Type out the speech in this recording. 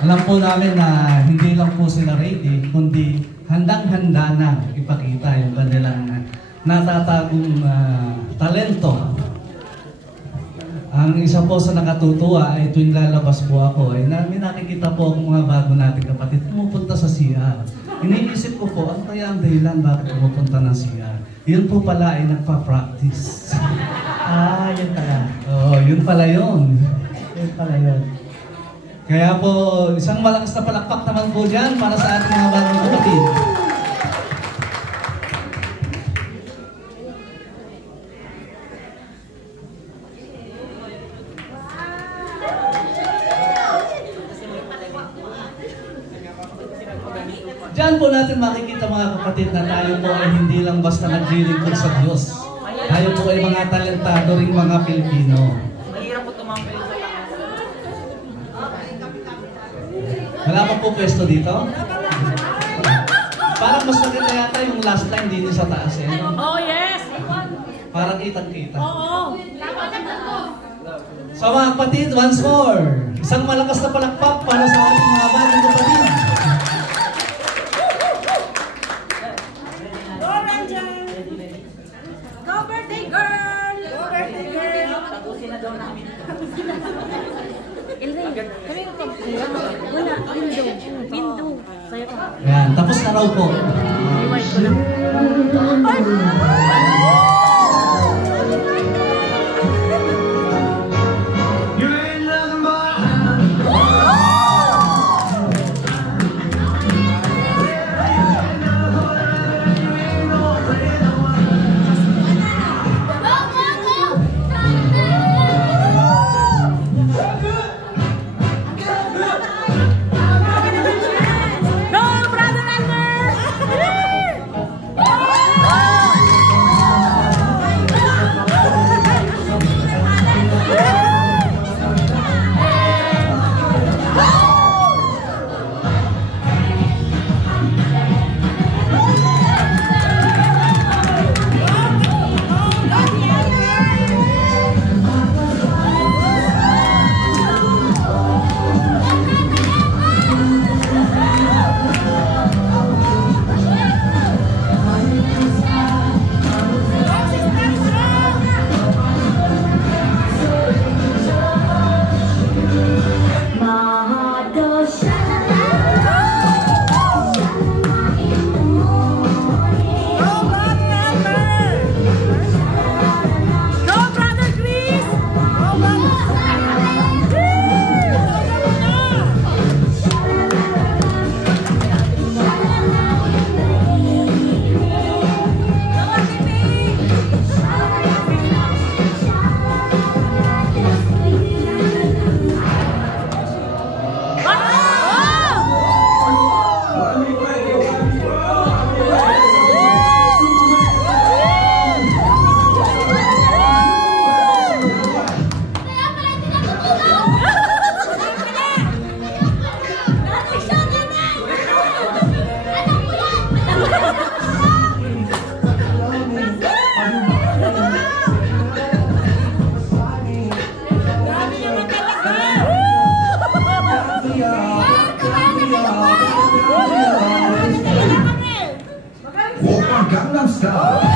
Alam po namin na hindi lang po sila ready, kundi handang-handa na ipakita yung kanilang natatagong talento. Ang isa po sa nakatutuwa ay tuwing lalabas po ako, ay may nakikita po akong mga bago nating kapatid pumupunta sa CR. Iniisip ko po, ang kaya ang dahilan bakit pumupunta ng CR? Yun po pala ay nagpa-practice. Yun pala. Oo, yun pala yun. Yun pala yun. Kaya po, isang malakas na palakpak naman po dyan para sa ating mga bagong kapatid. Diyan po natin makikita mga kapatid na tayo po ay hindi lang basta naglilingkod sa Diyos. Tayo po ay mga talentado ring mga Pilipino. Mahirap po tumambay sa Wala pa po pwesto dito? Parang mas maganda yata yung last line dito sa taas eh. Oh, yes! Parang kitang-kita. Oo! So mga kapatid, once more, isang malakas na palakpak para sa ating mga bagong kapatid. Go, Ranger! Go, birthday girl! Go, birthday girl! Tapusin na daw namin. Kami yung pagkira. Wala, window. Sa'yo ka. Ayan, tapos na raw po. Iwait ko lang. Gangnam Style.